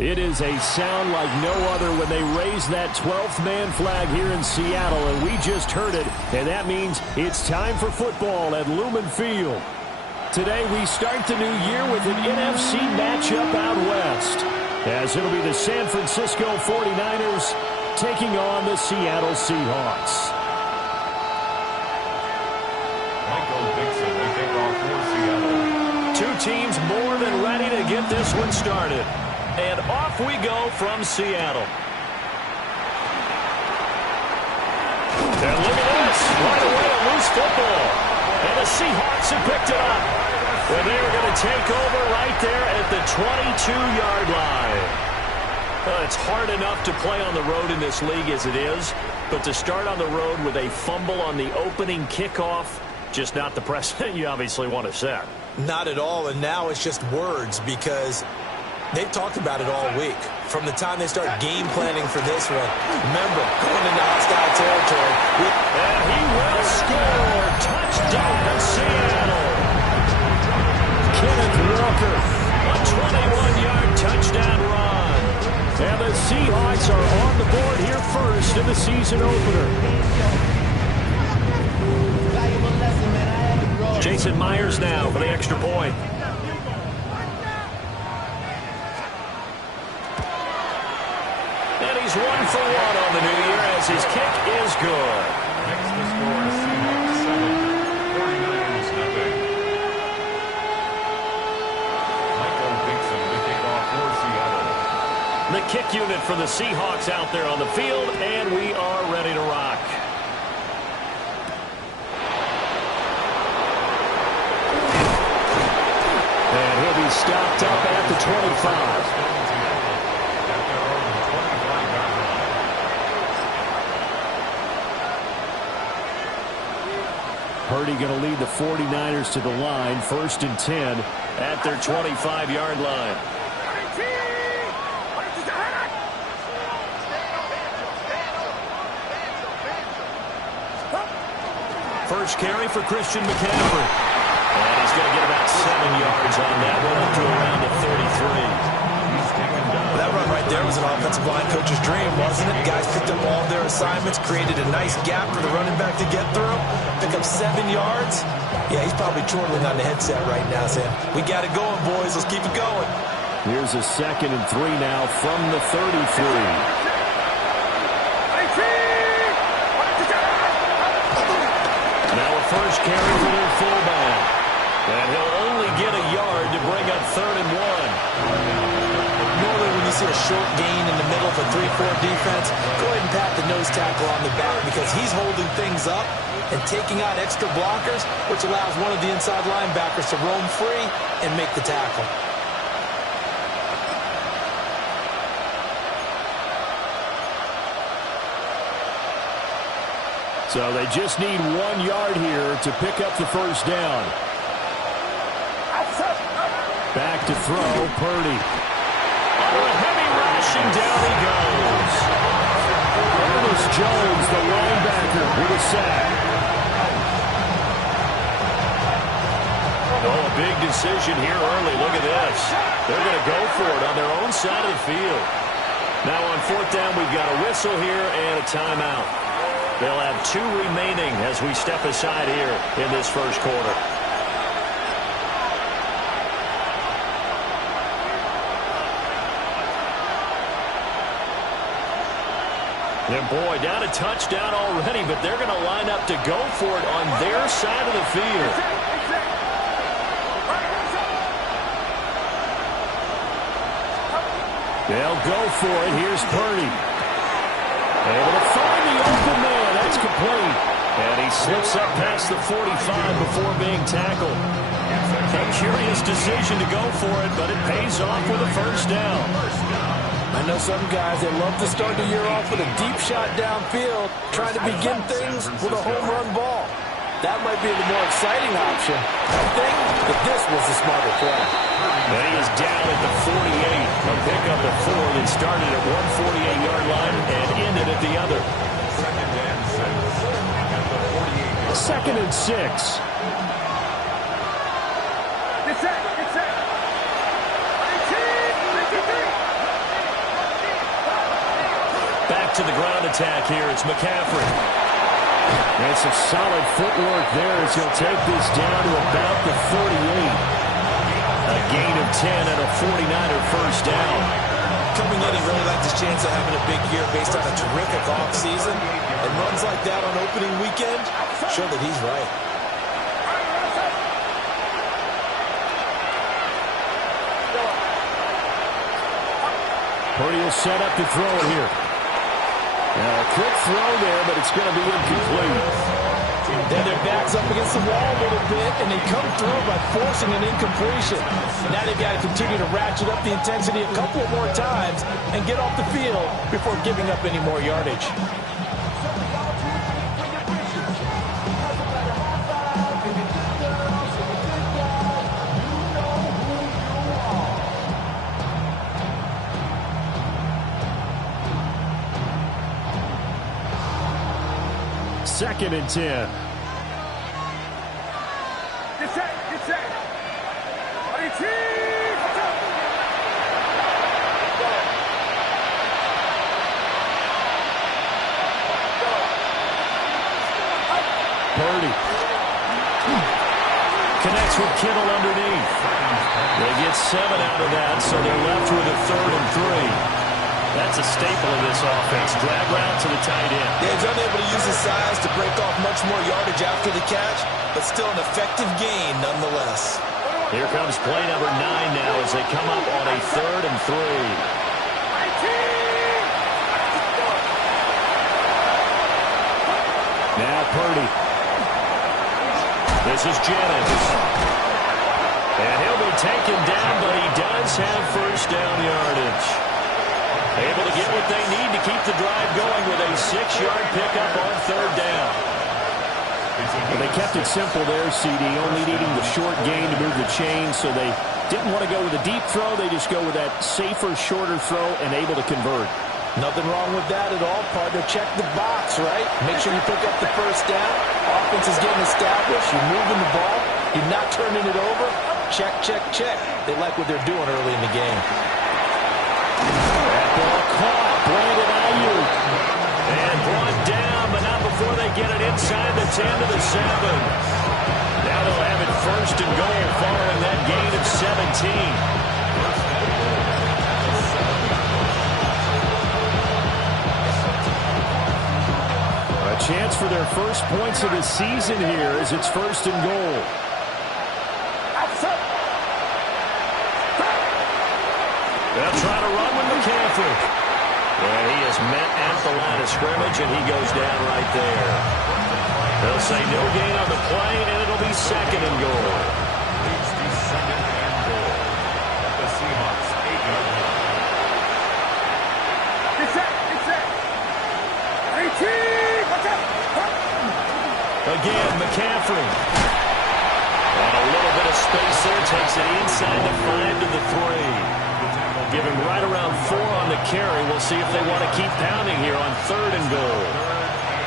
It is a sound like no other when they raise that 12th man flag here in Seattle, and we just heard it, and that means it's time for football at Lumen Field. Today we start the new year with an NFC matchup out west, as it'll be the San Francisco 49ers taking on the Seattle Seahawks. Two teams more than ready to get this one started. And off we go from Seattle. And look at this. Right away, a loose football. And the Seahawks have picked it up. And they are going to take over right there at the 22-yard line. It's hard enough to play on the road in this league as it is. But to start on the road with a fumble on the opening kickoff, just not the precedent you obviously want to set. Not at all, and now it's just words because they've talked about it all week. From the time they start game planning for this one, remember, going into hostile territory. And he will score. Touchdown, Seattle. Kenneth Walker, a 21-yard touchdown run. And the Seahawks are on the board here first in the season opener. Jason Myers now for the extra point. And he's 1 for 1 on the new year as his kick is good. Next to score, Seahawks 7, 49ers nothing. Michael Dixon, the kickoff for Seattle. The kick unit for the Seahawks out there on the field, and we are ready to rock. And he'll be stopped up at the 25. Purdy going to lead the 49ers to the line, 1st and 10 at their 25-yard line. First carry for Christian McCaffrey. And he's going to get about 7 yards on that one, up to around the 33. That run right there was an offensive line coach's dream, wasn't it? Guys picked up all their assignments, created a nice gap for the running back to get through, pick up 7 yards. Yeah, he's probably chortling on the headset right now, saying, we got it going, boys. Let's keep it going. Here's a 2nd and 3 now from the 33. First carry for their fullback. And he'll only get a yard to bring up 3rd and 1. Normally when you see a short gain in the middle of a 3-4 defense, go ahead and pat the nose tackle on the back because he's holding things up and taking out extra blockers, which allows one of the inside linebackers to roam free and make the tackle. So they just need 1 yard here to pick up the first down. Back to throw, Purdy. Oh, a heavy rush, and down he goes. Ernest Jones, the linebacker, with a sack. Oh, a big decision here early. Look at this. They're going to go for it on their own side of the field. Now on 4th down, we've got a whistle here and a timeout. They'll have 2 remaining as we step aside here in this first quarter. And boy, down a touchdown already, but they're going to line up to go for it on their side of the field. They'll go for it. Here's Purdy. Able to find the open man. That's complete. And he slips up past the 45 before being tackled. A curious decision to go for it, but it pays off with a first down. I know some guys, they love to start the year off with a deep shot downfield, trying to begin things with a home run ball. That might be the more exciting option. I think that this was the smarter play. And he is down at the 48. A pickup at 4 that started at 148-yard line and ended at the other. 2nd and 6. Back to the ground attack here. It's McCaffrey. And some solid footwork there as he'll take this down to about the 38. A gain of 10 and a 49er first down. Coming in, he really liked his chance of having a big year based on a terrific offseason. And runs like that on opening weekend show that he's right. Purdy will set up to throw it here. Now a quick throw there, but it's going to be incomplete. Then their back's up against the wall a little bit, and they come through by forcing an incompletion. Now they've got to continue to ratchet up the intensity a couple more times and get off the field before giving up any more yardage. Second and 10. Purdy connects with Kittle underneath. They get 7 out of that, so they're left with a 3rd and 3. That's a staple of this offense. Drag route to the tight end. Yeah, he's unable to use his size to break off much more yardage after the catch, but still an effective gain nonetheless. Here comes play number 9 now as they come up on a 3rd and 3. Now Purdy. This is Jennings. And he'll be taken down, but he does have first down yardage. Able to get what they need to keep the drive going with a 6-yard pickup on 3rd down. Well, they kept it simple there, CD, only needing the short gain to move the chains, so they didn't want to go with a deep throw. They just go with that safer, shorter throw and able to convert. Nothing wrong with that at all, partner. Check the box, right? Make sure you pick up the first down. Offense is getting established. You're moving the ball. You're not turning it over. Check, check, check. They like what they're doing early in the game. That ball caught. Brandon Ayuk. And brought down, but not before they get it inside the 10 to the 7. Now they'll have it first and goal following that gain of 17. Chance for their first points of the season here as it's 1st and goal. They'll try to run with McCaffrey. And he is met at the line of scrimmage, and he goes down right there. They'll say no gain on the play, and it'll be 2nd and goal. The Seahawks 8-yard line. Again, McCaffrey. And a little bit of space there. Takes it inside the 5 to the 3. Give him right around 4 on the carry. We'll see if they want to keep pounding here on 3rd and goal.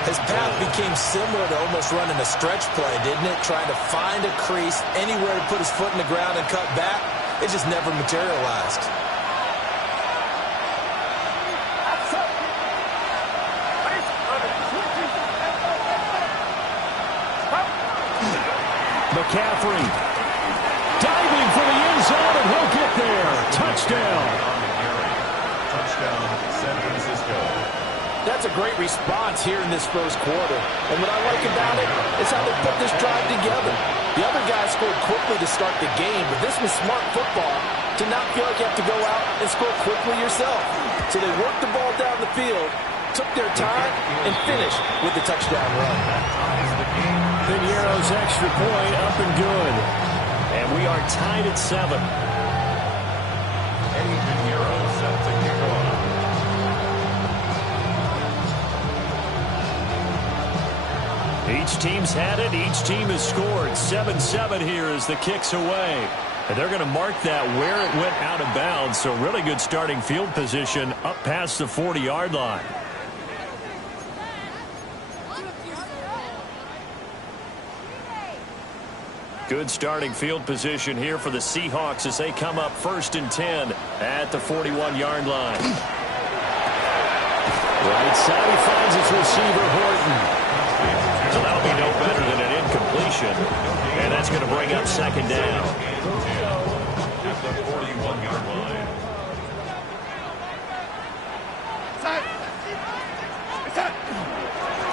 His path became similar to almost running a stretch play, didn't it? Trying to find a crease, anywhere to put his foot in the ground and cut back. It just never materialized. McCaffrey diving for the end zone, and he'll get there. Touchdown. Touchdown, San Francisco. That's a great response here in this first quarter. And what I like about it is how they put this drive together. The other guys scored quickly to start the game, but this was smart football to not feel like you have to go out and score quickly yourself. So they worked the ball down the field, took their time, and finished with the touchdown run. Piñeiro's extra point up and good. And we are tied at 7. Eddie Piñeiro set to kick off. Each team's had it. Each team has scored. 7-7 here as the kick's away. And they're going to mark that where it went out of bounds. So really good starting field position up past the 40-yard line. Good starting field position here for the Seahawks as they come up 1st and 10 at the 41-yard line. right side, he finds his receiver, Horton. So that'll be no better than an incompletion. And that's going to bring up second down. At the 41-yard line.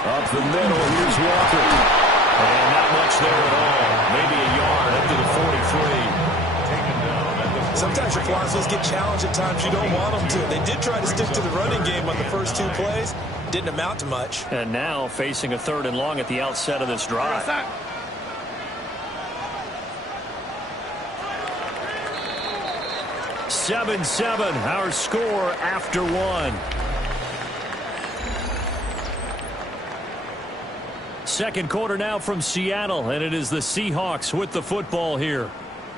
Up the middle, here's Walker. And not much there at all. Maybe a yard up to the 43. Sometimes your philosophies get challenged at times you don't want them to. They did try to stick to the running game on the first two plays. Didn't amount to much. And now facing a 3rd and long at the outset of this drive. 7-7, our score after one. Second quarter now from Seattle, and it is the Seahawks with the football here,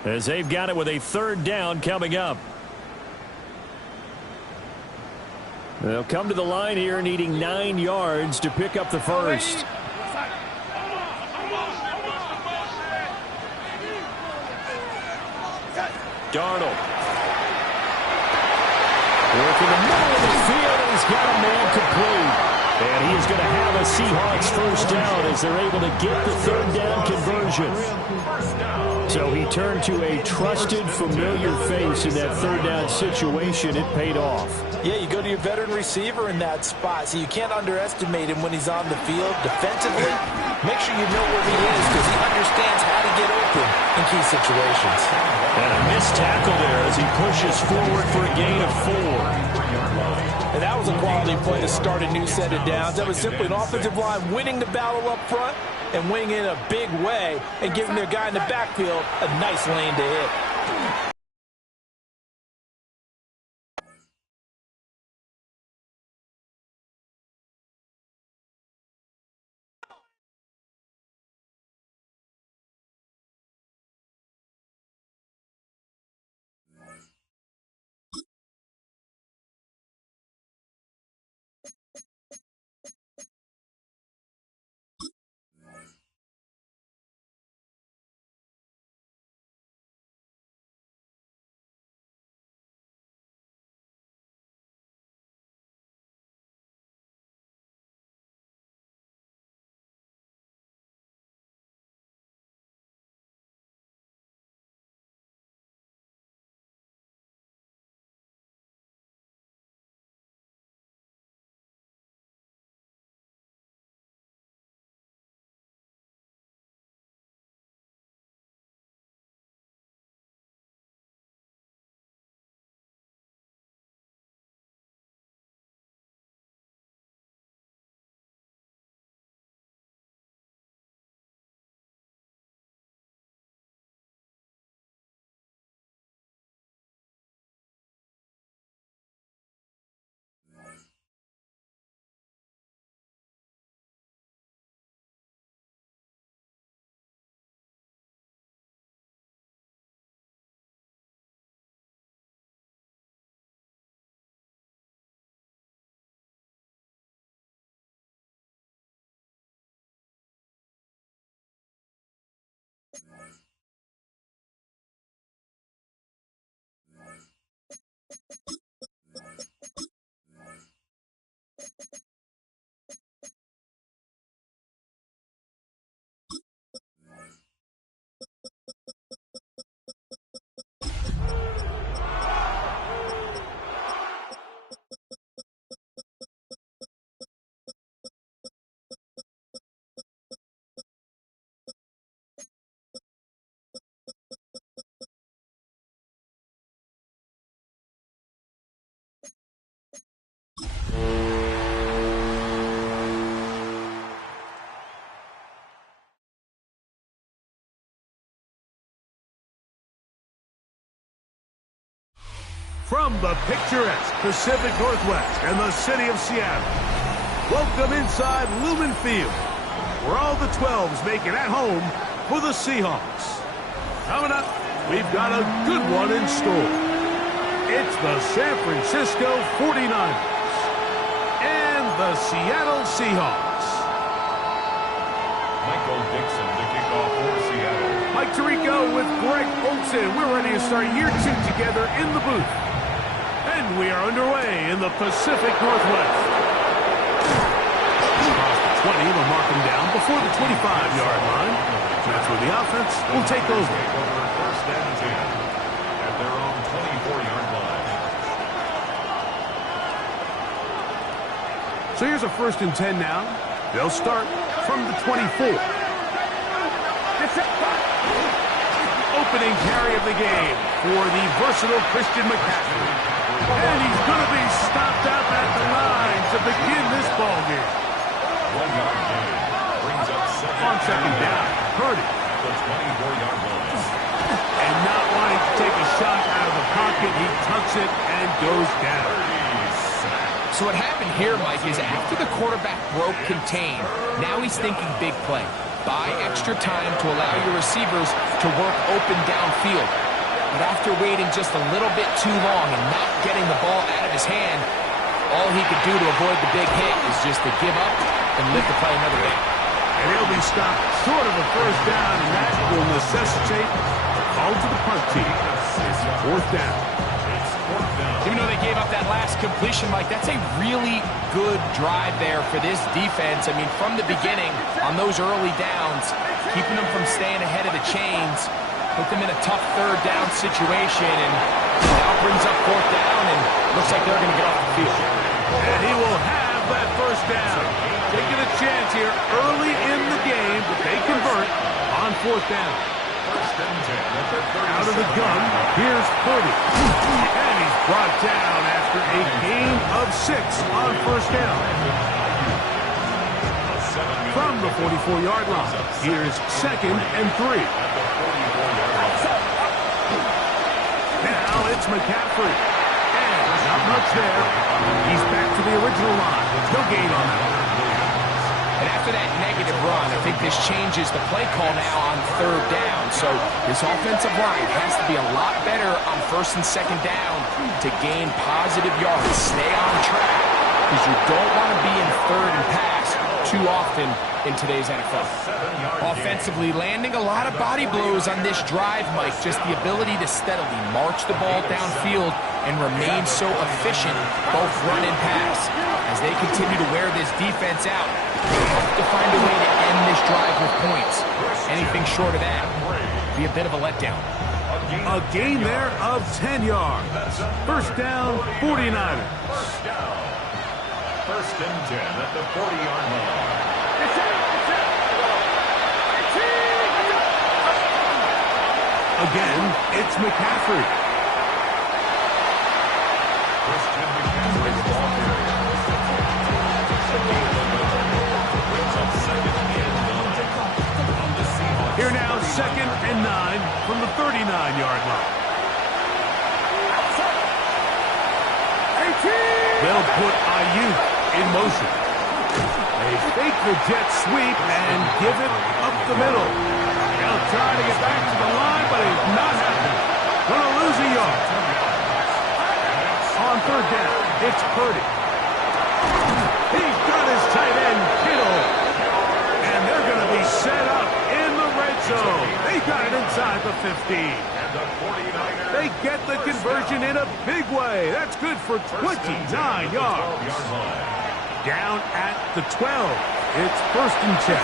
as they've got it with a 3rd down coming up. They'll come to the line here needing 9 yards to pick up the first. Darnold. Working the middle of the field, and he's got a man complete. And he is going to have a Seahawks first down as they're able to get the 3rd down conversion. So he turned to a trusted, familiar face in that 3rd down situation. It paid off. Yeah, you go to your veteran receiver in that spot, so you can't underestimate him when he's on the field defensively. Make sure you know where he is because he understands how to get open in key situations. And a missed tackle there as he pushes forward for a gain of 4. And that was a quality play to start a new set of downs. That was simply an offensive line winning the battle up front and winning in a big way and giving their guy in the backfield a nice lane to hit. From the picturesque Pacific Northwest and the city of Seattle, welcome inside Lumen Field, where all the 12s make it at home for the Seahawks. Coming up, we've got a good one in store. It's the San Francisco 49ers and the Seattle Seahawks. Michael Dixon to kick off for Seattle. Mike Tirico with Greg Olsen. We're ready to start year 2 together in the booth. And we are underway in the Pacific Northwest. Across the 20, they'll mark him down before the 25-yard line. That's where the offense will take over. First and 10 at their own 24-yard line. So here's a 1st and 10 now. They'll start from the 24. Opening carry of the game for the versatile Christian McCaffrey. And he's going to be stopped up at the line to begin this ball game. 1-yard gain. Brings up On second down, Purdy. the 24-yard line. And not wanting to take a shot out of the pocket, he tucks it and goes down. So what happened here, Mike, is after the quarterback broke contain, now he's thinking big play. Buy extra time to allow your receivers to work open downfield. But after waiting just a little bit too long and not getting the ball out of his hand, all he could do to avoid the big hit is just to give up and live to play another day. And he'll be stopped short of a 1st down, and that will necessitate a call to the punt team. It's 4th down. Even though they gave up that last completion, Mike, that's a really good drive there for this defense. I mean, from the beginning, on those early downs, keeping them from staying ahead of the chains, put them in a tough 3rd down situation, and now brings up 4th down, and looks like they're going to get off the field. And he will have that 1st down. Taking a chance here early in the game, but they convert on 4th down. First and 10 at the 37. Out of the gun, here's Purdy. And he's brought down after a gain of 6 on 1st down. From the 44-yard line, here's 2nd and 3. Now it's McCaffrey. And not much there. He's back to the original line. No gain on that one. And after that negative run, I think this changes the play call now on 3rd down. So this offensive line has to be a lot better on 1st and 2nd down to gain positive yards. Stay on track because you don't want to be in 3rd and pass too often in today's NFL. Offensively, landing a lot of body blows on this drive, Mike. Just the ability to steadily march the ball downfield and remain so efficient, both run and pass. As they continue to wear this defense out, they have to find a way to end this drive with points. Anything short of that would be a bit of a letdown. A gain there of 10 yards. 1st down, 49ers. First and 10 at the 40-yard line. Again, it's McCaffrey. Christian McCaffrey's ball carrier. Brings up 2nd and 9 on the Seahawks. Here now, 2nd and 9 from the 39-yard line. They'll put Ayuk in motion. They fake the jet sweep and give it up the middle. They'll try to get back to the line, but it's not happening. Gonna lose a yard. On 3rd down, it's Purdy. He's got his tight end, Kittle. And they're gonna be set up in the red zone. They got it inside the 15. They get the conversion in a big way. That's good for 29 yards. Down at the 12. It's 1st and 10.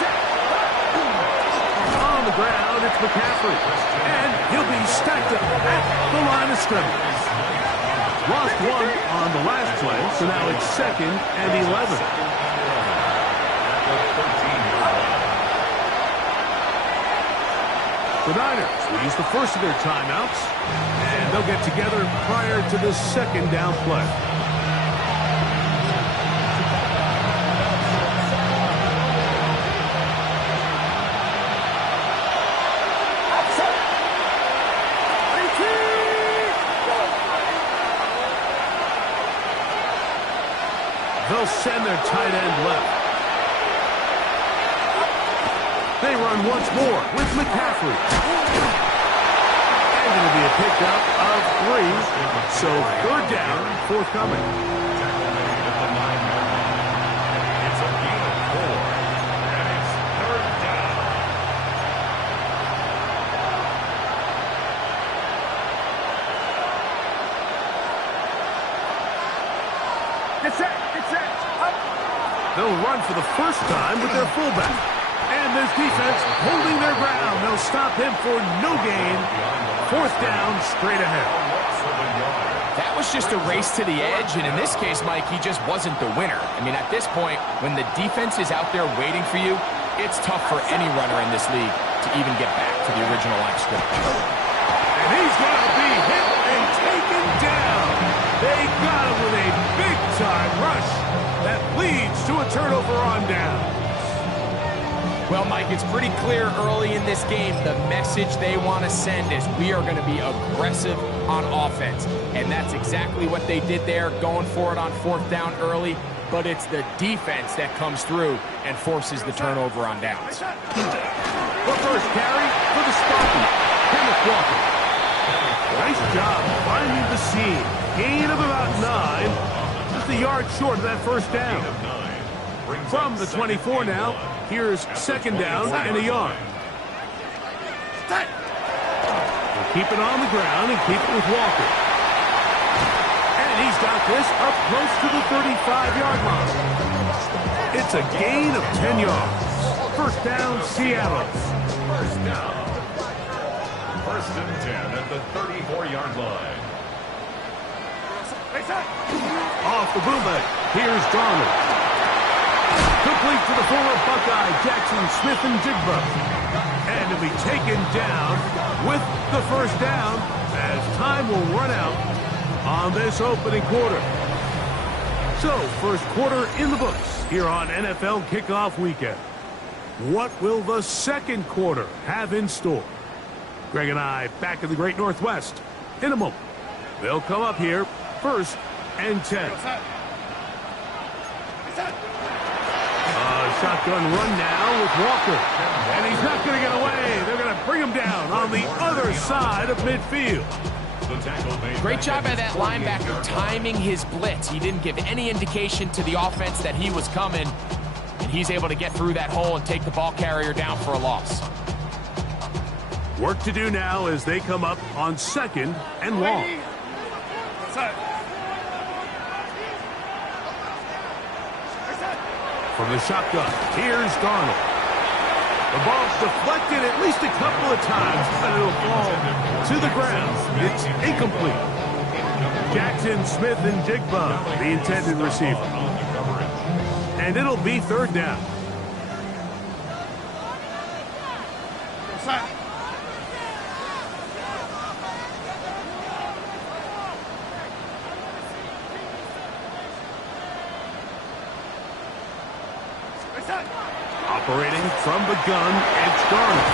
On the ground, it's McCaffrey. And he'll be stacked up at the line of scrimmage. Lost 1 on the last play, so now it's 2nd and 11. The Niners will use the first of their timeouts, and they'll get together prior to the 2nd down play. They'll send their tight end left. They run once more with McCaffrey. And it'll be a pickup of 3. So 3rd down, forthcoming. It's a gain of 4. And it's 3rd down. They'll run for the first time with their fullback. And this defense holding their ground. They'll stop him for no gain. Fourth down, straight ahead. That was just a race to the edge, and in this case, Mike, he just wasn't the winner. I mean, at this point, when the defense is out there waiting for you, it's tough for any runner in this league to even get back to the original line of scrimmage. And he's going to be hit and taken down. They got him with a big-time rush that leads to a turnover on down. Well, Mike, it's pretty clear early in this game the message they want to send is we are going to be aggressive on offense. And that's exactly what they did there, going for it on fourth down early. But it's the defense that comes through and forces the turnover on downs. The first carry for the Spartan, Kenneth Walker. Nice job finding the seam. Gain of about 9. Just a yard short of that first down. From the 24 now, here's second down and a yard. We'll keep it on the ground and keep it with Walker. And he's got this up close to the 35-yard line. It's a gain of 10 yards. First down, Seattle. First down. First and 10 at the 34-yard line. Off the bootleg. Here's Darnold. Complete to the former Buckeye, Jackson Smith-Njigba. And he'll be taken down with the first down as time will run out on this opening quarter. So, first quarter in the books here on NFL Kickoff Weekend. What will the second quarter have in store? Greg and I back in the Great Northwest in a moment. They'll come up here first and 10. Shotgun run now with Walker. And he's not going to get away. They're going to bring him down on the other side of midfield. Great job by that linebacker timing his blitz. He didn't give any indication to the offense that he was coming. And he's able to get through that hole and take the ball carrier down for a loss. Work to do now as they come up on second and long. From the shotgun, here's Darnold. The ball's deflected at least a couple of times, but it'll fall to the ground. It's incomplete. Jackson Smith-Njigba, the intended receiver. And it'll be third down. Operating from the gun, it's Darnold.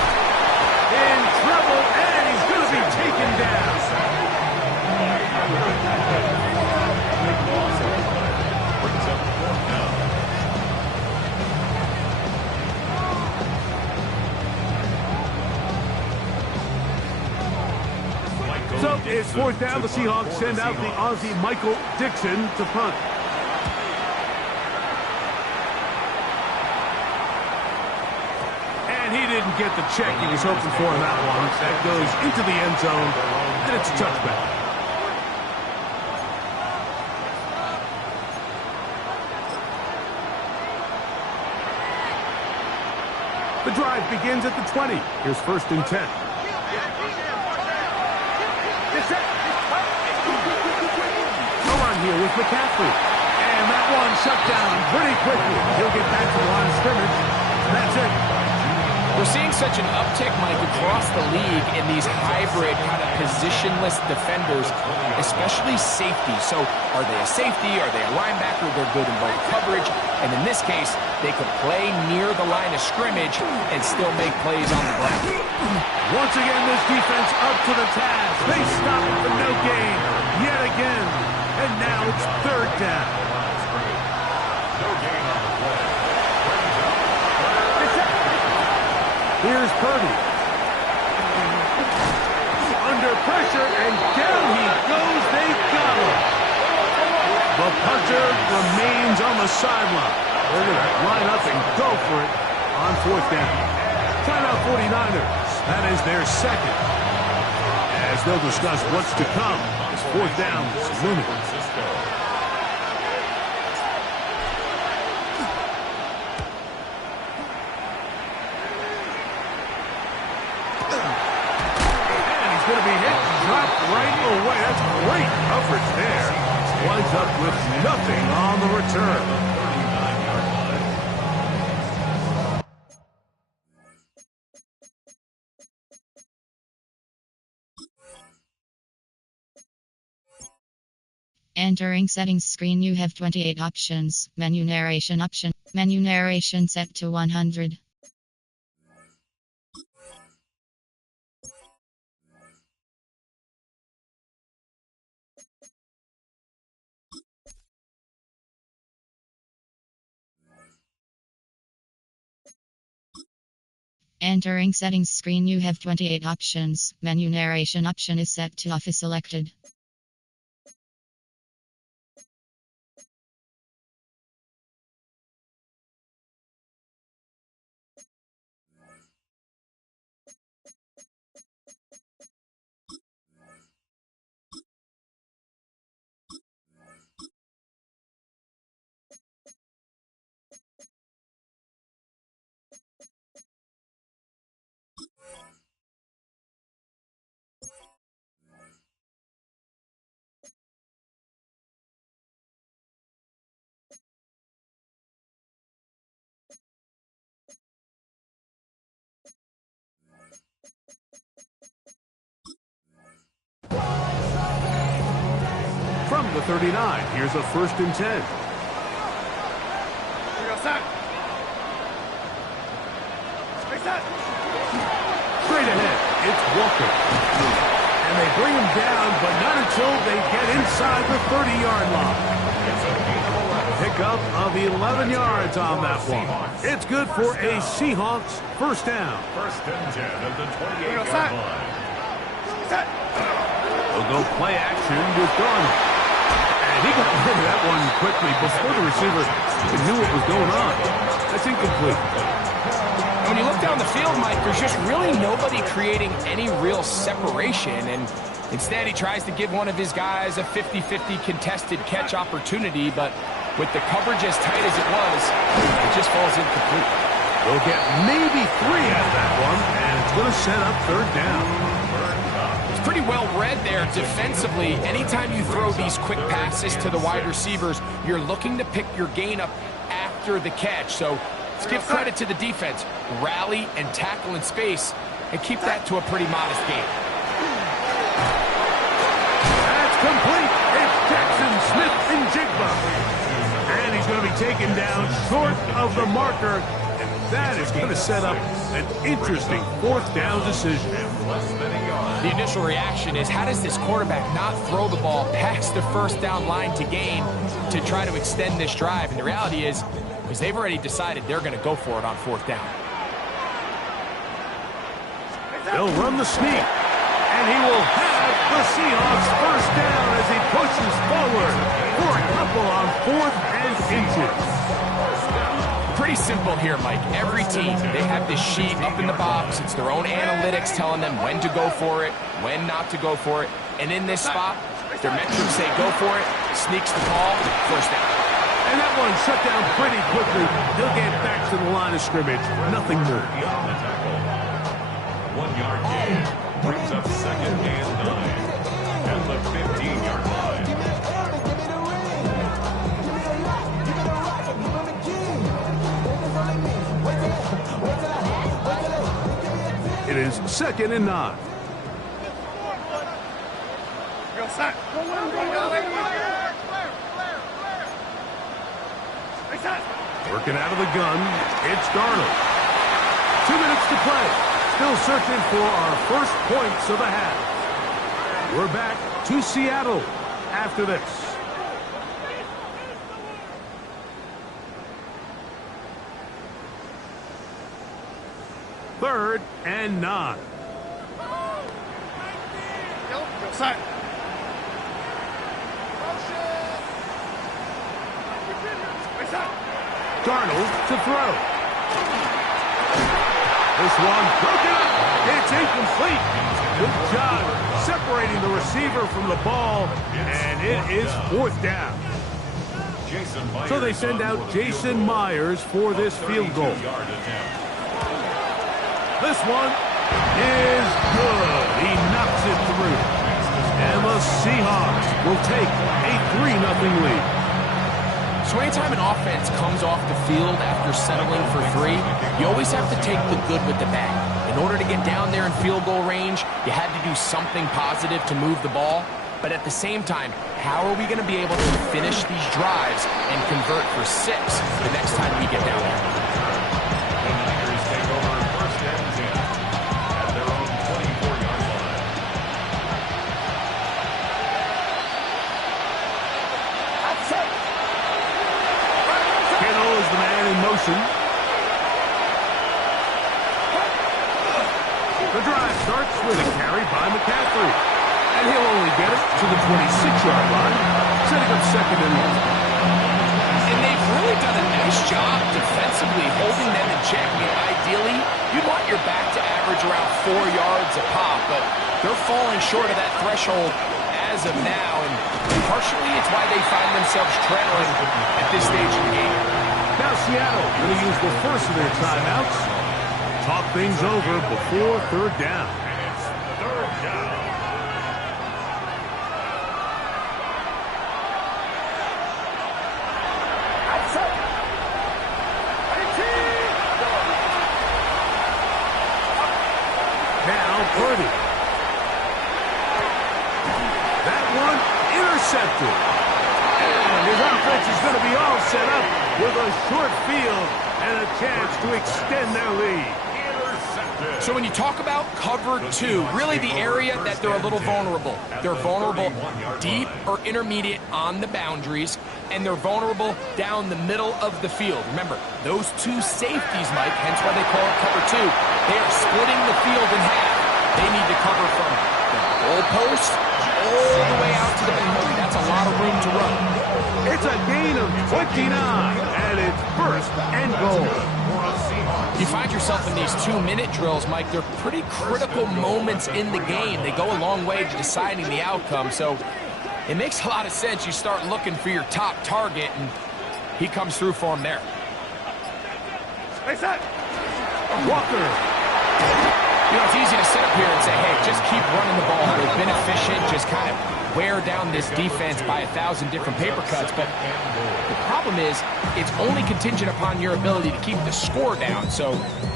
In trouble, and he's going to be taken down. So it's fourth down. The Seahawks send out the Aussie Michael Dixon to punt. He didn't get the check he was hoping for in that one. That goes into the end zone, and it's a touchback. The drive begins at the 20. Here's first and 10. No run here with McCaffrey. And that one shut down pretty quickly. He'll get back to the line of scrimmage. That's it. We're seeing such an uptick, Mike, across the league in these hybrid kind of positionless defenders, especially safety. So are they a safety? Are they a linebacker? They're good in both coverage. And in this case, they could play near the line of scrimmage and still make plays on the ground. Once again, this defense up to the task. They stop it for no gain yet again. And now it's third down. No gain on the play. Here's Purdy. Under pressure, and down he goes. They got him. The punter remains on the sideline. They're going to line up and go for it on fourth down. Timeout 49ers. That is their second. As they'll discuss what's to come as fourth down is looming. coverage there. Winds up with nothing on the return. Entering settings screen, you have 28 options. Menu narration option. Menu narration set to 100. Entering settings screen, you have 28 options. Menu narration option is set to off is selected. From the 39, here's a 1st and 10. Straight ahead, it's Walker. And they bring him down, but not until they get inside the 30-yard line. Pickup of 11 yards on that one. It's good for a Seahawks 1st down. 1st and 10 at the 28-yard line. They'll go play action with Gunn. And he got rid of that one quickly before the receiver knew what was going on. That's incomplete. When you look down the field, Mike, there's just really nobody creating any real separation, and instead he tries to give one of his guys a 50-50 contested catch opportunity, but with the coverage as tight as it was, it just falls incomplete. They'll get maybe 3 out of that one, and it's going to set up 3rd down. It's pretty well read there defensively. Anytime you throw these quick passes to the wide receivers, you're looking to pick your gain up after the catch, so let's give credit to the defense. Rally and tackle in space and keep that to a pretty modest gain. That's complete. It's Jackson Smith and Jigba. And he's going to be taken down short of the marker. And that is going to set up an interesting 4th down decision. The initial reaction is, how does this quarterback not throw the ball past the 1st down line to gain to try to extend this drive? And the reality is, because they've already decided they're going to go for it on 4th down. They'll run the sneak, and he will have the Seahawks 1st down as he pushes forward for a couple on 4th and inches. Pretty simple here, Mike. Every team, they have this sheet up in the box. It's their own analytics telling them when to go for it, when not to go for it. And in this spot, their metrics say go for it, sneaks the ball, 1st down. And that one shut down pretty quickly. They'll get back to the line of scrimmage. Nothing more. Beyond the tackle. 1-yard gain brings up 2nd and 9 at the 15-yard line. It is 2nd and 9. Working out of the gun, it's Darnold. 2 minutes to play. Still searching for our 1st points of the half. We're back to Seattle after this. Third and 9. Darnold to throw. This one broken up. It's incomplete. Good job separating the receiver from the ball, and it is 4th down. So they send out Jason Myers for this field goal. This one is good. He knocks it through. And the Seahawks will take a 3-0 lead. So anytime an offense comes off the field after settling for 3, you always have to take the good with the bad. In order to get down there in field goal range, you had to do something positive to move the ball. But at the same time, how are we going to be able to finish these drives and convert for 6 the next time we get down there? The Niners take over first and 10 at their own 24-yard line. Kittle is the man in motion. The drive starts with a carry by McCaffrey. And he'll only get it to the 26-yard line, setting up 2nd and 1. And they've really done a nice job defensively holding them in check. I mean, ideally, you'd want your back to average around 4 yards a pop, but they're falling short of that threshold as of now, and partially it's why they find themselves trailing at this stage of the game. Now Seattle going to use the first of their timeouts. Talk things over before 3rd down. And it's 3rd down. Now Purdy. That one intercepted. And his offense is going to be all set up with a short field and a chance to extend their lead. So when you talk about cover 2, really the area that they're a little vulnerable. They're vulnerable deep or intermediate on the boundaries, and they're vulnerable down the middle of the field. Remember, those 2 safeties, Mike, hence why they call it cover 2, they are splitting the field in half. They need to cover from the goalpost all the way out to the boundary. That's a lot of room to run. It's a gain of 29, and it's 1st and goal. You find yourself in these 2-minute drills, Mike. They're pretty critical moments in the game. They go a long way to deciding the outcome, so it makes a lot of sense. You start looking for your top target, and he comes through for him there. Hey, set. Walker. You know, it's easy to sit up here and say, hey, just keep running the ball. They've been efficient, just kind of wear down this defense by 1,000 different paper cuts. But the problem is, it's only contingent upon your ability to keep the score down. So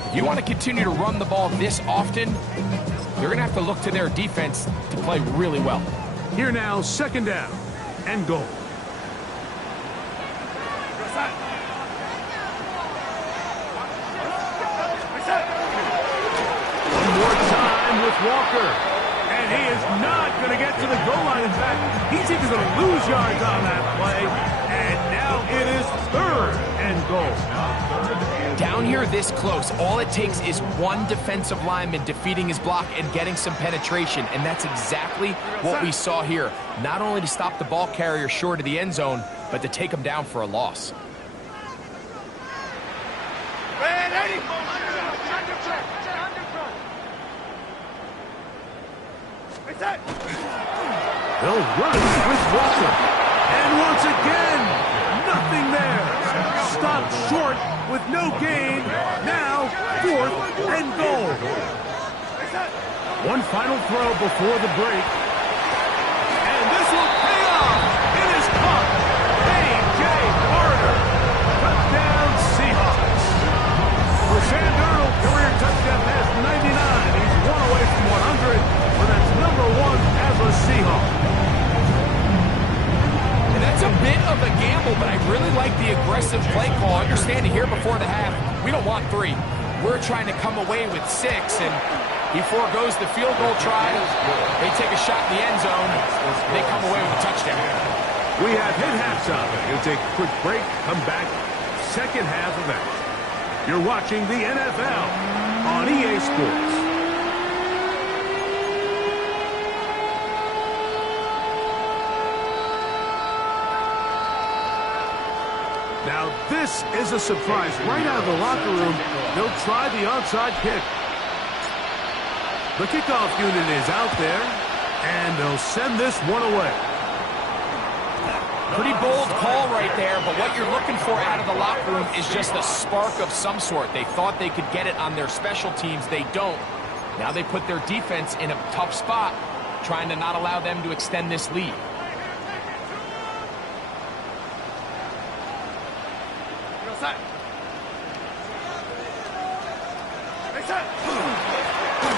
if you want to continue to run the ball this often, you're going to have to look to their defense to play really well. Here now, 2nd down and goal. One more time with Walker. And he is not going to get to the goal line. In fact, he's even going to lose yards on that play. And now it is 3rd and goal. Down here this close, all it takes is one defensive lineman defeating his block and getting some penetration, and that's exactly what we saw here. Not only to stop the ball carrier short of the end zone, but to take him down for a loss. They'll run with Walker. And once again, nothing there. Stopped short with no gain. Now 4th and goal. One final throw before the break. And this will pay off. It is caught. A.J. Carter. Touchdown Seahawks. For Sam Darnold, career touchdown pass 99. He's 1 away from 100. But that's number 1 as a Seahawk. And that's a bit of a gamble, but I really like the aggressive play call. Understanding here before the half, we don't want 3. We're trying to come away with 6, and he foregoes the field goal try. They take a shot in the end zone. They come away with a touchdown. We have hit halftime. We'll take a quick break, come back, 2nd half of action. You're watching the NFL on EA Sports. Now this is a surprise. Right out of the locker room, they'll try the onside kick. The kickoff unit is out there, and they'll send this one away. Pretty bold call right there, but what you're looking for out of the locker room is just a spark of some sort. They thought they could get it on their special teams. They don't. Now they put their defense in a tough spot. trying to not allow them to extend this lead.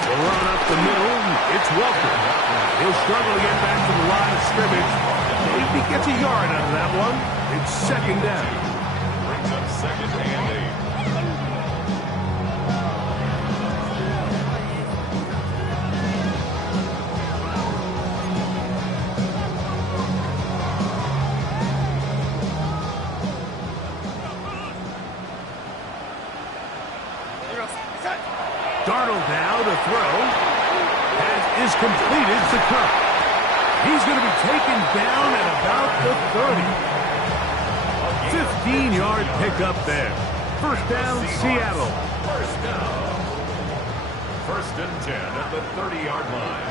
The run up the middle, it's Walker. He'll struggle to get back to the line of scrimmage. If he gets a yard out of that one, it's second down. Brings up second and 8. Darnold now to throw. Pass is completed to Cup. He's going to be taken down at about the 30. 15-yard pickup there. First down, Seattle. First down. First and 10 at the 30-yard line.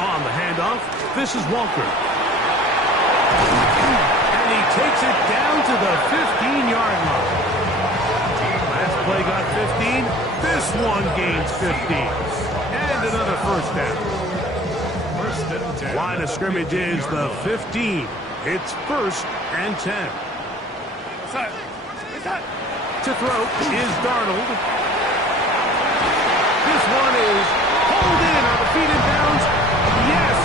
On the handoff, this is Walker. And he takes it down to the 15-yard line. Last play got 15. This one gains 15. And another first down. First and 10. Line of scrimmage is the 15. It's first and 10. To throw is Darnold. This one is pulled in on the feet and downs. Yes!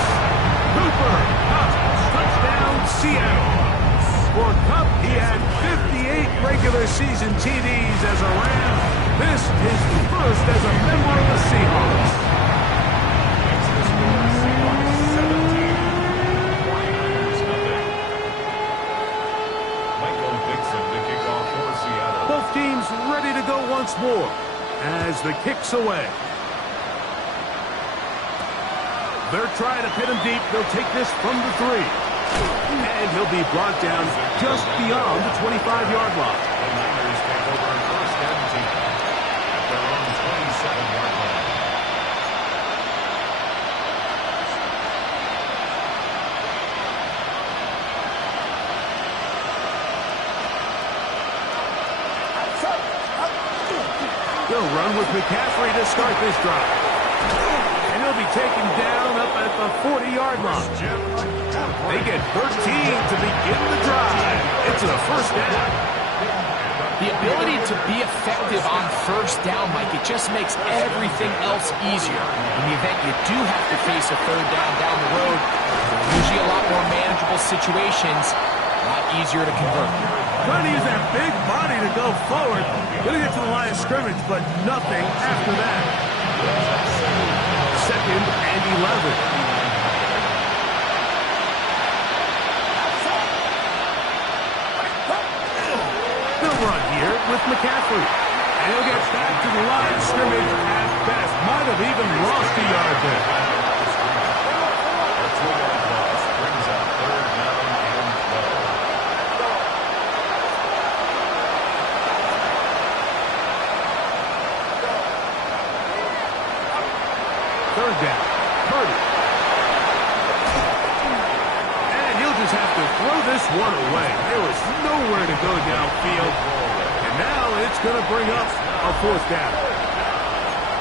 Cooper, Cup, touchdown, Seattle. For Cup, he had 58 regular season TDs as a Ram. This is the first as a member of the Seahawks. Makes the score Seahawks 17. 49ers nothing. Michael Dixon to kick off for Seattle. Both teams ready to go once more as the kick's away. They're trying to pin him deep. They'll take this from the 3. And he'll be brought down just beyond the 25-yard line. The Niners take over in first and 10 at their own 27-yard line. They'll run with McCaffrey to start this drive. And he'll be taken down up at the 40-yard line. They get 13 to begin the drive. It's a first down. The ability to be effective on first down, Mike, it just makes everything else easier. In the event you do have to face a third down the road, usually a lot more manageable situations, a lot easier to convert. Trying to use that big body to go forward. Gonna get to the line of scrimmage, but nothing after that. Second and 11. They'll run here with McCaffrey. And he'll get back to the line of scrimmage at best. Might have even lost a yard there. A 2-yard loss brings up third down and 12. Third down. Purdy. And he'll just have to throw this one away. There was nowhere to go downfield. And now it's going to bring up a fourth down.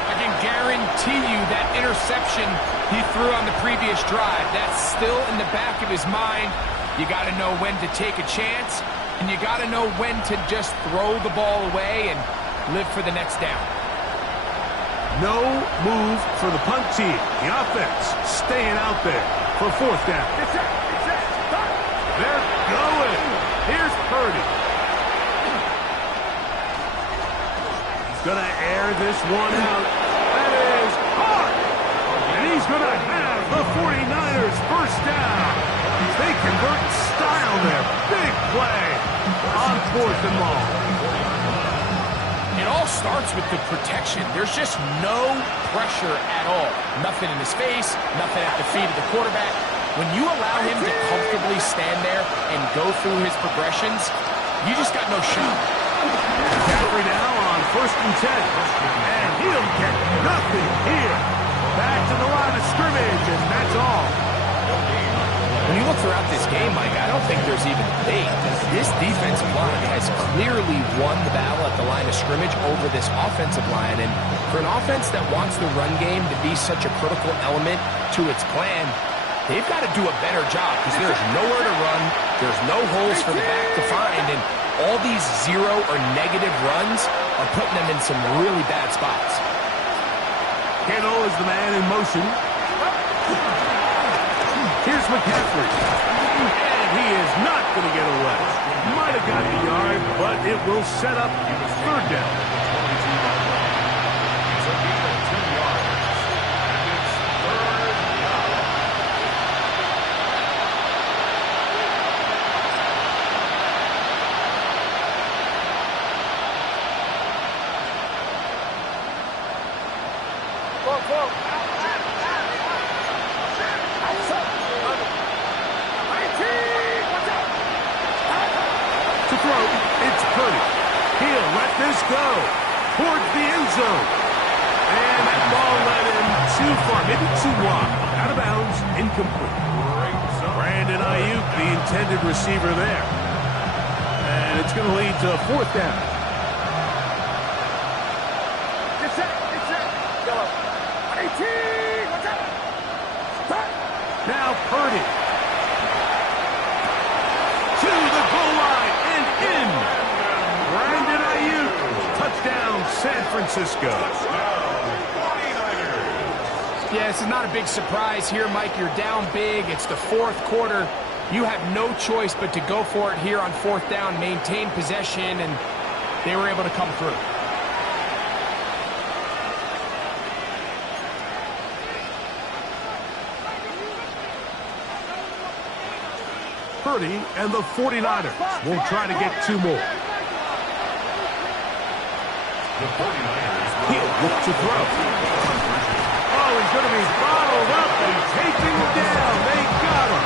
I can guarantee you that interception he threw on the previous drive, that's still in the back of his mind. You got to know when to take a chance, and you got to know when to just throw the ball away and live for the next down. No move for the punt team. The offense staying out there for fourth down. They're going. Here's Purdy. He's going to air this one out. That is hard. And he's going to have the 49ers first down. They convert in style there. Big play on fourth and long. It all starts with the protection. There's just no pressure at all. Nothing in his face, nothing at the feet of the quarterback. When you allow him to comfortably stand there and go through his progressions, you just got no shot. McCaffrey now on first and 10. And he'll get nothing here. Back to the line of scrimmage, and that's all. No gain on the play. When you look throughout this game, Mike, I don't think there's even debate. This defensive line has clearly won the battle at the line of scrimmage over this offensive line. And for an offense that wants the run game to be such a critical element to its plan, they've got to do a better job because there's nowhere to run. There's no holes for the back to find. And all these zero or negative runs are putting them in some really bad spots. Kittle is the man in motion. Here's McCaffrey. And he is not going to get away. Might have got the yard, but it will set up third down. To throw, it's Purdy. He'll let this go towards the end zone. And that ball led him too far, maybe too wide. Out of bounds, incomplete. Brandon Ayuk, the intended receiver there. And it's going to lead to a fourth down. Get set. Go. 18. What's up? Now Purdy. To the goal line and in. Brandon Ayuk. Touchdown, San Francisco. Yeah, this is not a big surprise here, Mike. You're down big. It's the fourth quarter. You have no choice but to go for it here on fourth down, maintain possession, and they were able to come through. Purdy and the 49ers will try to get two more. The 49ers He'll look to throw. Oh, he's going to be bottled up and taken down. They got him.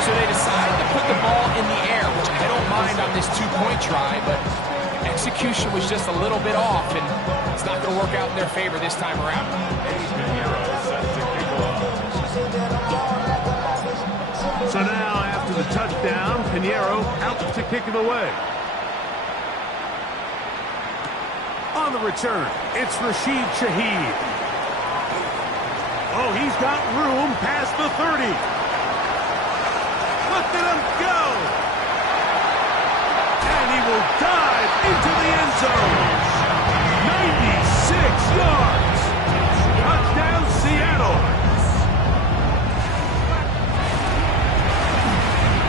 So they decided to put the ball in the air, which I don't mind on this two-point try, but execution was just a little bit off, and it's not going to work out in their favor this time around. So now, after the touchdown, Pinheiro out to kick it away. On the return, it's Rashid Shaheed. Oh, he's got room past the 30. Look at him go. And he will dive into the end zone. 96 yards. Touchdown, Seattle.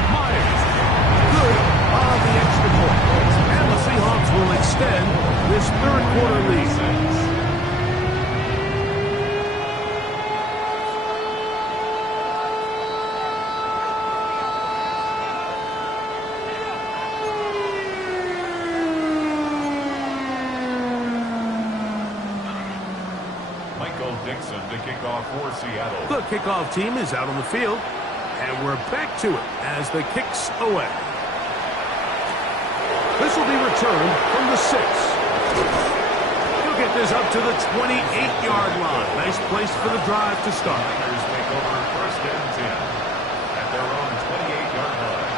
Myers, good on the extra point. And the Seahawks will extend this third quarter lead. Dixon to kick off for Seattle. The kickoff team is out on the field, and we're back to it as the kick's away. This will be returned from the 6. He'll get this up to the 28-yard line. Nice place for the drive to start. Niners take over first and 10 at their own 28-yard line.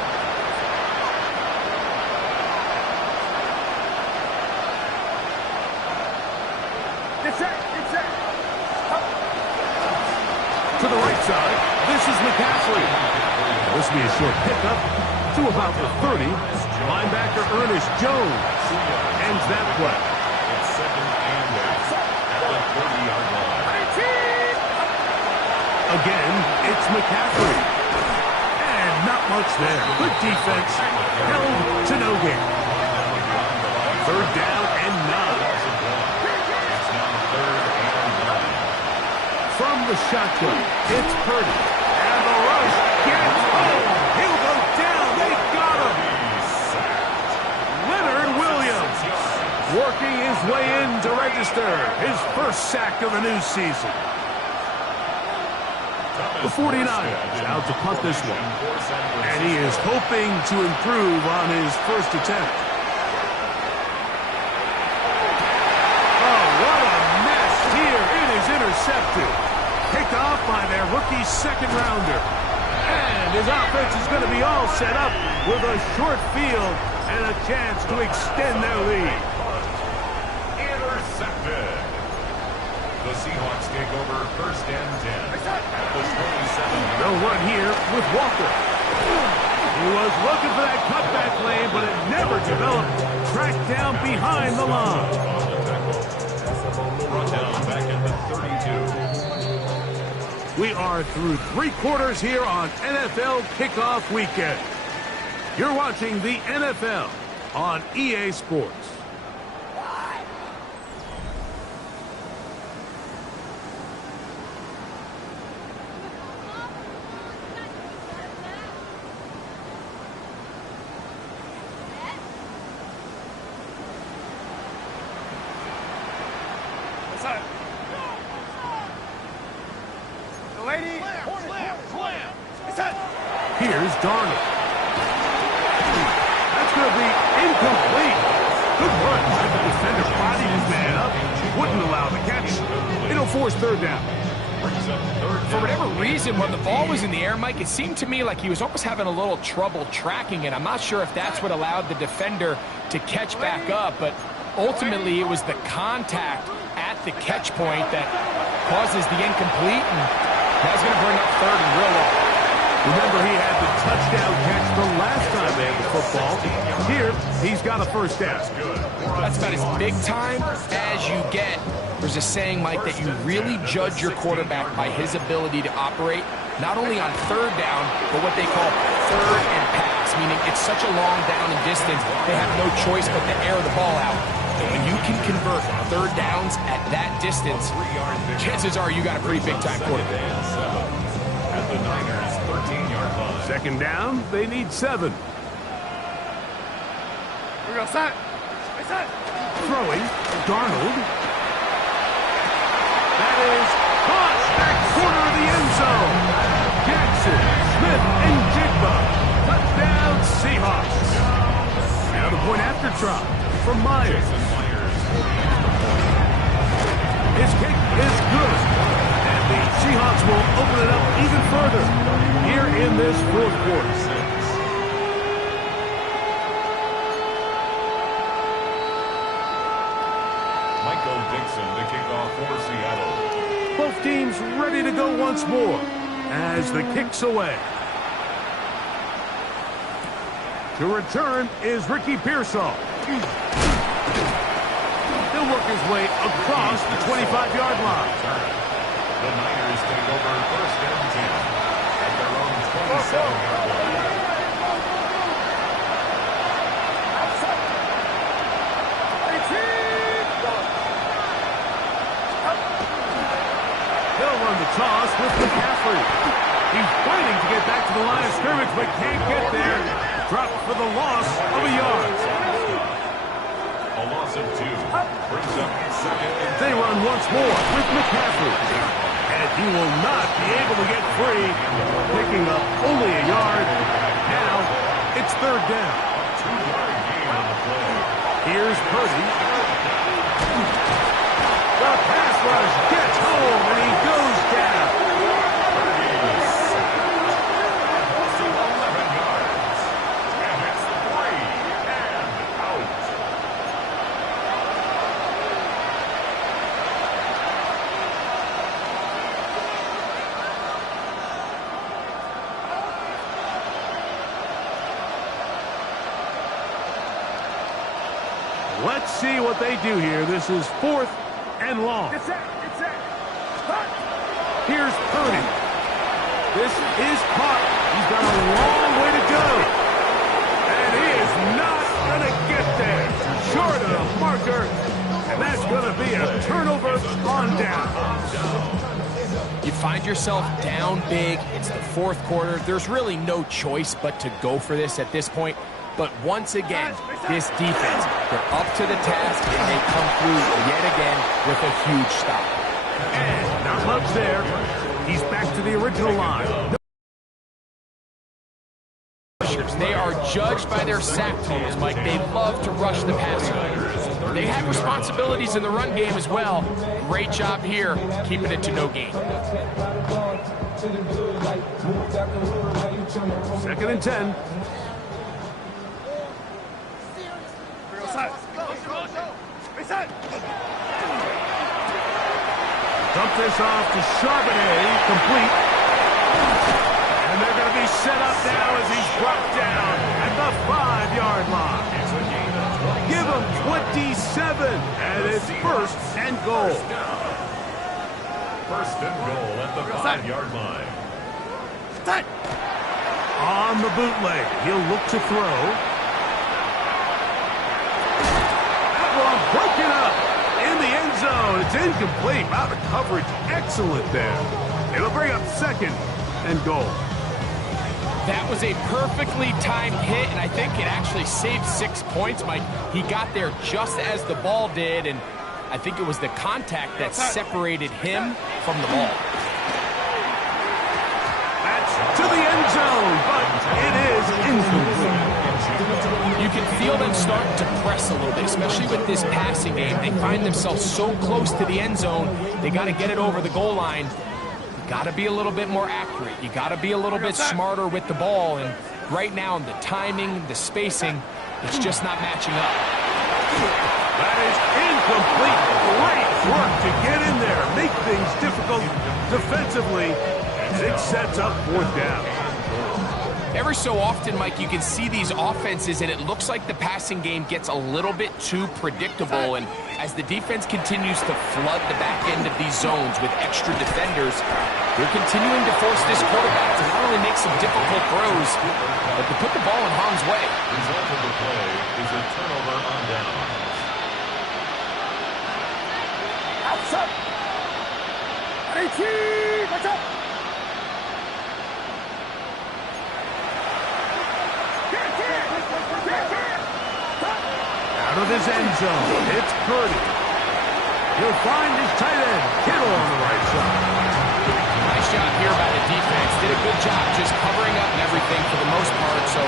Get set. To the right side, this is McCaffrey. This will be a short pickup to about the 30. Linebacker Ernest Jones ends that play. It's second and 8 at the 30-yard line. Again, it's McCaffrey. And not much there. Good defense. Held to no gain. Third down and 9. It's now third and 9. From the shotgun, it's Purdy. And the rush gets home. He'll go down. They got him. Leonard Williams working his way in to register his first sack of the new season. The 49ers out to punt this one. And he is hoping to improve on his first attempt. Oh, what a mess here. It is intercepted. Picked off by their rookie second rounder. And his offense is going to be all set up with a short field and a chance to extend their lead. Intercepted. The Seahawks take over first and 10 at the 27. They'll run here with Walker. He was looking for that cutback lane, but it never developed. Tracked down behind the line. Brought down back at the 32. We are through 3 quarters here on NFL Kickoff Weekend. You're watching the NFL on EA Sports. Here's Darnold. That's going to be incomplete. Good run. The defender bodied his man up. Wouldn't allow the catch. It'll force third down. For whatever reason, when the ball was in the air, Mike, it seemed to me like he was almost having a little trouble tracking it. I'm not sure if that's what allowed the defender to catch back up, but ultimately it was the contact at the catch point that causes the incomplete, and that's going to bring up third and real low. Remember, he had the touchdown catch the last time they had the football. Here, he's got a first down. That's about as big time as you get. There's a saying, Mike, that you really judge your quarterback by his ability to operate, not only on third down, but what they call third and pass, meaning it's such a long down and distance, they have no choice but to air the ball out. And when you can convert third downs at that distance, chances are you got a pretty big-time quarterback. At the Niners' 13-yard line. Second down, they need 7. Throwing, Darnold. That is caught back corner of the end zone. Jackson, Smith, and Jigba. Touchdown, Seahawks. Now the point after try from Myers. His kick is good. And the Seahawks will open it up even further here in this fourth quarter. The kickoff for Seattle. Both teams ready to go once more as the kick's away. To return is Ricky Pearsall. He'll work his way across the 25-yard line. The Niners take over first and 10 at their own 27-yard line. Run the toss with McCaffrey. He's fighting to get back to the line of scrimmage, but can't get there. Dropped for the loss of a yard. A loss of 2 brings up second. They run once more with McCaffrey. And he will not be able to get free, picking up only a yard. Now it's third down. A 2-yard gain on the play. Here's Purdy. The pass rush gets home, and he goes down. 11 yards. And it's 3 and out. Let's see what they do here. This is 4th and long. Here's Purdy. This is caught. He's got a long way to go. And he is not going to get there. Short of the marker. And that's going to be a turnover on down. You find yourself down big. It's the fourth quarter. There's really no choice but to go for this at this point. But once again, this defense, they're up to the task, and they come through yet again with a huge stop. And not much there. He's back to the original line. They are judged by their sack totals, Mike. They love to rush the passer. They have responsibilities in the run game as well. Great job here, keeping it to no gain. Second and 10. Dump this off to Charbonnet, complete. And they're going to be set up now as he's brought down at the 5-yard line. Give him 27, and it's first and goal. First and goal at the 5-yard line. On the bootleg, he'll look to throw. That one broken up in the end zone. It's incomplete. Wow, the coverage excellent there. It'll bring up second and goal. That was a perfectly timed hit, and I think it actually saved 6 points, Mike. He got there just as the ball did, and I think it was the contact that separated him from the ball. That's to the end zone, but it is incomplete. You can feel them starting to press a little bit, especially with this passing game. They find themselves so close to the end zone, they got to get it over the goal line. You got to be a little bit more accurate. You got to be a little bit smarter with the ball, and right now, the timing, the spacing, it's just not matching up. That is incomplete. Great work to get in there, make things difficult defensively, and it sets up fourth down. Every so often, Mike, you can see these offenses, and it looks like the passing game gets a little bit too predictable. And as the defense continues to flood the back end of these zones with extra defenders, they're continuing to force this quarterback to not only make some difficult throws, but to put the ball in harm's way. Result of the play is a turnover on down. Outside. Out of his end zone, it's Purdy. He'll find his tight end, Kittle, on the right side. Nice job here by the defense. Did a good job just covering up and everything for the most part. So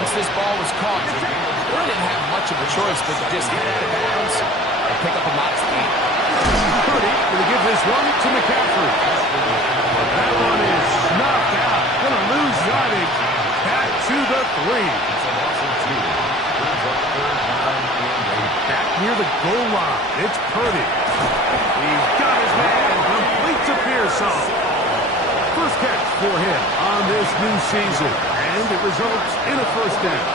once this ball was caught, they really didn't have much of a choice but to just head out of bounds and pick up a modest gain. Purdy going to give this one to McCaffrey. That one is snuffed out. Going to lose yardage. Back to the 3. Back near the goal line. It's Purdy. He's got his man. Complete to Pearsall. First catch for him on this new season. And it results in a first down.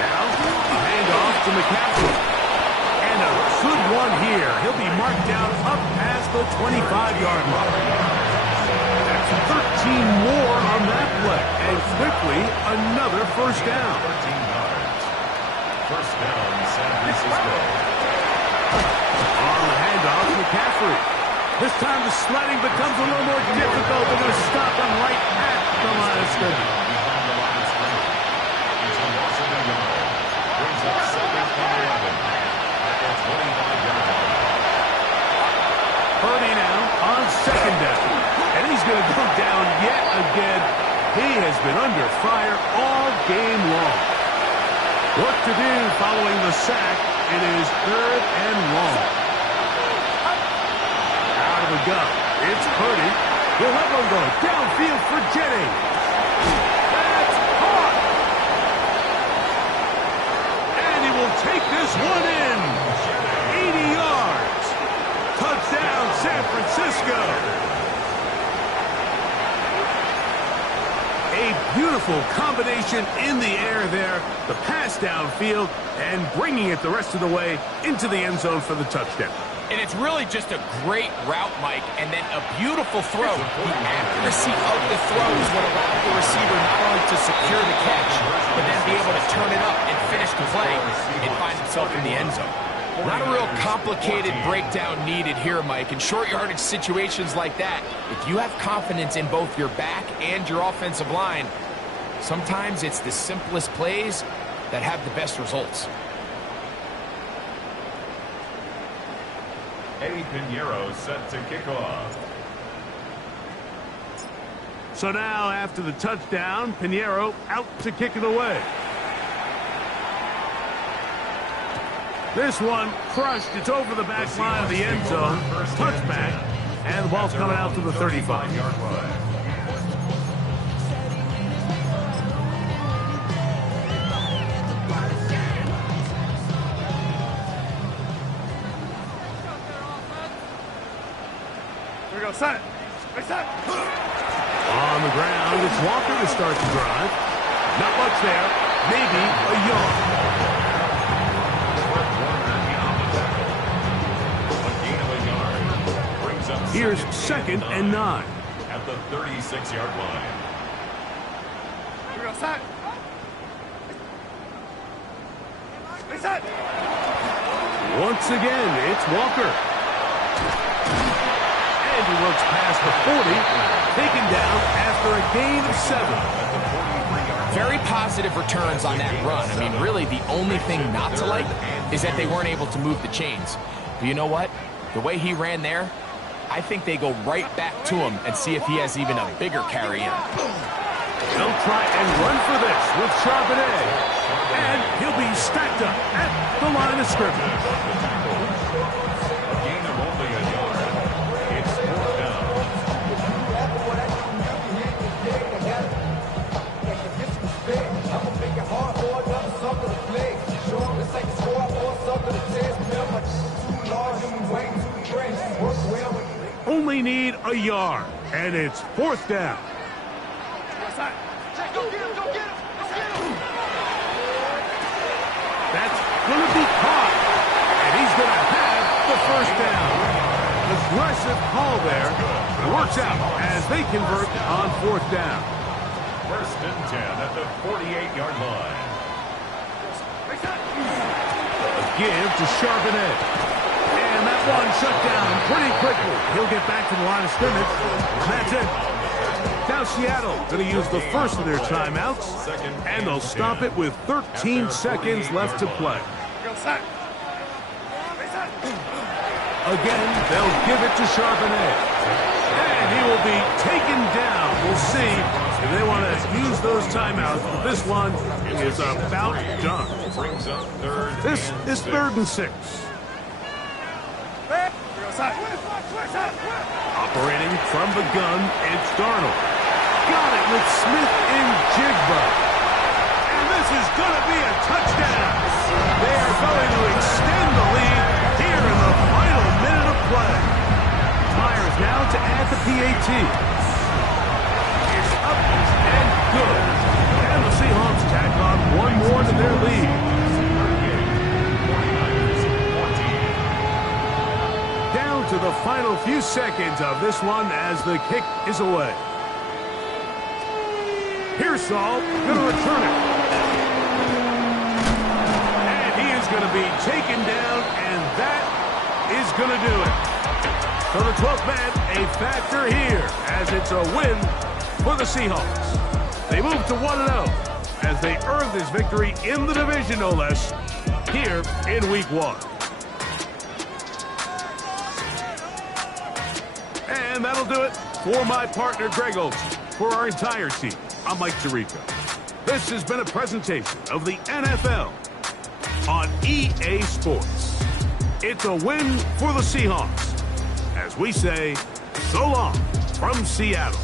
Now, hand off to McCaffrey. And a good one here. He'll be marked down up past the 25-yard line. 13 more on that play, and quickly another first down. 13 yards. First down, San Francisco. On the handoff, McCaffrey. This time the sledding becomes a little more difficult. They're going to stop him right at the line of scrimmage. Behind the line of scrimmage. It's a loss of a yard. Brings up 2nd and 11 at the 25-yard line. Purdy now on second down. And he's going to go down yet again. He has been under fire all game long. Work to do following the sack. It is 3rd and long. Out of the gun. It's Purdy. He'll have one go downfield for Jennings. That's caught. And he will take this one in. 80 yards. Touchdown, San Francisco. A beautiful combination in the air there. The pass downfield and bringing it the rest of the way into the end zone for the touchdown. And it's really just a great route, Mike, and then a beautiful throw. The accuracy of the throw is what allowed the receiver not only to secure the catch, but then be able to turn it up and finish the play and find himself in the end zone. Not a real complicated breakdown needed here, Mike. In short yardage situations like that, if you have confidence in both your back and your offensive line, sometimes it's the simplest plays that have the best results. Eddie Pinheiro set to kick off. So now, after the touchdown, Pinheiro out to kick it away. This one crushed. It's over the back line of the end zone. Touchback. And the ball's coming out to the 35-yard line. Here we go, set. Set. On the ground, it's Walker to start the drive. Not much there. Maybe a yard. Here's 2nd and 9. At the 36-yard line. Here we go, set. Set. Once again, it's Walker. And he looks past the 40, taken down after a gain of 7. Very positive returns on that run. I mean, really, the only thing not to like is that they weren't able to move the chains. But you know what? The way he ran there, I think they go right back to him and see if he has even a bigger carry in. They'll try and run for this with Charbonnet. And he'll be stacked up at the line of scrimmage. A gain of only a yard. It's 4th down. Only need a yard, and it's 4th down. That's going to be caught, and he's going to have the 1st down. Aggressive call there. It works out as they convert on 4th down. 1st and 10 at the 48-yard line. A give to Charbonnet. And that one shut down pretty quickly. He'll get back to the line of scrimmage. That's it. Now Seattle going to use the first of their timeouts, and they'll stop it with 13 seconds left to play. Again, they'll give it to Charbonnet. And he will be taken down. We'll see if they want to use those timeouts, but this one is about done. This is 3rd and 6. Operating from the gun, it's Darnold. Got it with Smith in Jigba. And this is going to be a touchdown. They are going to extend the lead here in the final minute of play. Myers now to add the PAT. It's up and good. And the Seahawks tack on one more to their lead. To the final few seconds of this one as the kick is away. Pearsall going to return it. And he is going to be taken down, and that is going to do it. So the 12th man, a factor here, as it's a win for the Seahawks. They move to 1-0 as they earn this victory in the division, no less, here in Week 1. And that'll do it for my partner, Greg Olson. For our entire team, I'm Mike Tirico. This has been a presentation of the NFL on EA Sports. It's a win for the Seahawks. As we say, so long from Seattle.